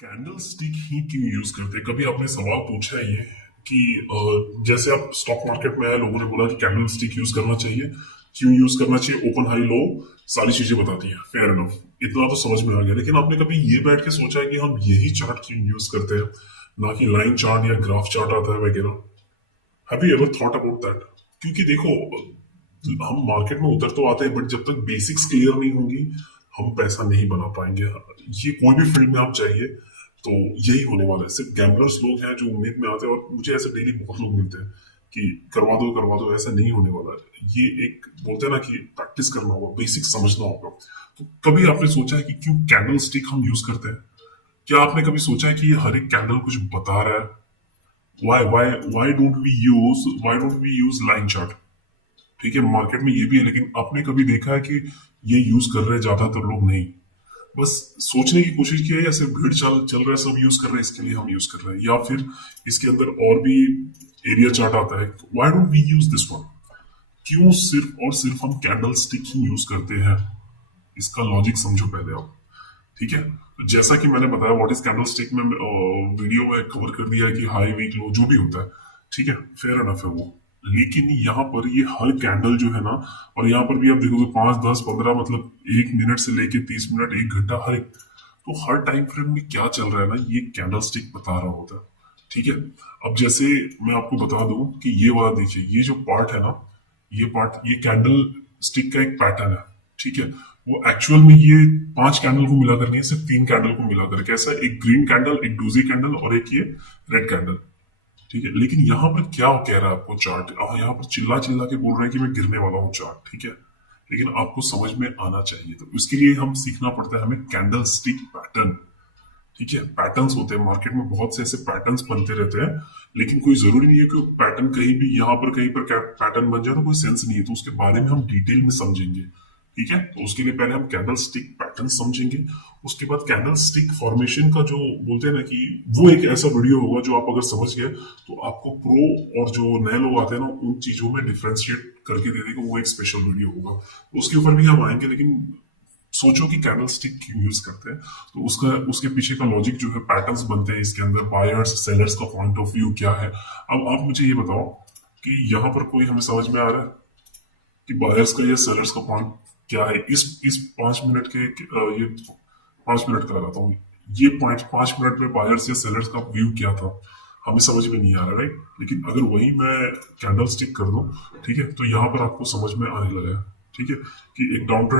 Candle stick ही क्यों use करते हैं? कभी आपने सवाल पूछा है ये कि जैसे आप स्टॉक मार्केट में आए, लोगों ने बोला कि कैंडल स्टिक यूज करना चाहिए, क्यों यूज करना चाहिए, ओपन हाई लो सारी चीजें बताती हैं, फेयर इनफ, इतना तो समझ में आ गया। लेकिन आपने कभी ये बैठ के सोचा है कि हम यही चार्ट क्यों यूज करते हैं, ना कि लाइन चार्ट या ग्राफ चार्ट आता है वगैरह? Have you ever thought about that? क्योंकि देखो, हम मार्केट में उतर तो आते हैं, बट जब तक बेसिक्स क्लियर नहीं होंगी हम पैसा नहीं बना पाएंगे। ये कोई भी फील्ड में आप जाइए तो यही होने वाला है। सिर्फ गैम्बलर्स लोग हैं जो उम्मीद में आते हैं, और मुझे ऐसे डेली बहुत लोग मिलते हैं कि करवा दो, ऐसा नहीं होने वाला है। ये एक बोलते हैं ना कि प्रैक्टिस करना होगा, बेसिक समझना होगा। तो कभी आपने सोचा है कि क्यों कैंडल स्टिक हम यूज करते हैं? क्या आपने कभी सोचा है कि हर एक कैंडल कुछ बता रहा है? Why don't we use line chart? ठीक है, मार्केट में ये भी है, लेकिन आपने कभी देखा है कि ये यूज कर रहे हैं ज्यादातर लोग? नहीं। बस सोचने की कोशिश की है, या सिर्फ भीड़ चाल चल रहा है, सब यूज कर रहे हैं इसके लिए हम यूज कर रहे हैं, या फिर इसके अंदर और भी एरिया चार्ट आता है? Why don't we use this one? क्यों सिर्फ और सिर्फ हम कैंडल स्टिक ही यूज करते हैं? इसका लॉजिक समझो पहले आप। ठीक है, तो जैसा कि मैंने बताया व्हाट इज कैंडल स्टिक में, वीडियो में कवर कर दिया है कि हाई वीक लो जो भी होता है, ठीक है, फेयर एनफ है वो। लेकिन यहाँ पर ये हर कैंडल जो है ना, और यहाँ पर भी आप देखोगे 5, 10, 15, मतलब 1 मिनट से लेके 30 मिनट, 1 घंटा, हर एक, तो हर टाइम फ्रेम में क्या चल रहा है ना, ये कैंडल स्टिक बता रहा होता है। ठीक है, अब जैसे मैं आपको बता दूं कि ये वाला देखिए, ये जो पार्ट है ना, ये पार्ट, ये कैंडल स्टिक का एक पैटर्न है। ठीक है, वो एक्चुअल में ये 5 कैंडल को मिलाकर नहीं है, सिर्फ 3 कैंडल को मिलाकर। कैसा? एक ग्रीन कैंडल, एक डूजी कैंडल, और एक ये रेड कैंडल। ठीक है, लेकिन यहाँ पर क्या कह रहा है आपको चार्ट? यहाँ पर चिल्ला चिल्ला के बोल रहे हैं कि मैं गिरने वाला हूँ चार्ट। ठीक है, लेकिन आपको समझ में आना चाहिए, तो इसके लिए हम सीखना पड़ता है हमें कैंडल स्टिक पैटर्न। ठीक है, पैटर्न्स होते हैं मार्केट में, बहुत से ऐसे पैटर्न्स बनते रहते हैं, लेकिन कोई जरूरी नहीं है कि पैटर्न कहीं भी यहाँ पर कहीं पर पैटर्न बन जाए तो कोई सेंस नहीं है। तो उसके बारे में हम डिटेल में समझेंगे। ठीक है, तो उसके लिए पहले हम कैंडल स्टिक पैटर्न समझेंगे। उसके बाद कैंडल स्टिक फॉर्मेशन का जो बोलते हैं ना, कि वो एक ऐसा वीडियो होगा जो आप अगर समझ गए तो आपको प्रो और जो नए लोग आते हैं ना, उन चीजों में डिफ्रेंशिएट करके दे देगा। वो एक स्पेशल वीडियो होगा, उसके ऊपर भी हम आएंगे। लेकिन सोचो कि कैंडल स्टिक क्यों यूज करते हैं, तो उसका उसके पीछे का लॉजिक जो है, पैटर्न्स बनते हैं इसके अंदर, बायर्स सेलर्स का पॉइंट ऑफ व्यू क्या है। अब आप मुझे ये बताओ कि यहाँ पर कोई हमें समझ में आ रहा है कि बायर्स का या सेलर्स का पॉइंट क्या है? इस 5 मिनट के ये 5 मिनट का लगाता हूँ, ये पॉइंट 5 मिनट में बायर्स या सेलर्स का व्यू क्या था, हमें समझ में नहीं आ रहा, राइट? लेकिन अगर वही मैं कैंडल स्टिक कर दूं, ठीक है, तो यहाँ पर आपको समझ में आने लगा है। ठीक है, कि एक डाउन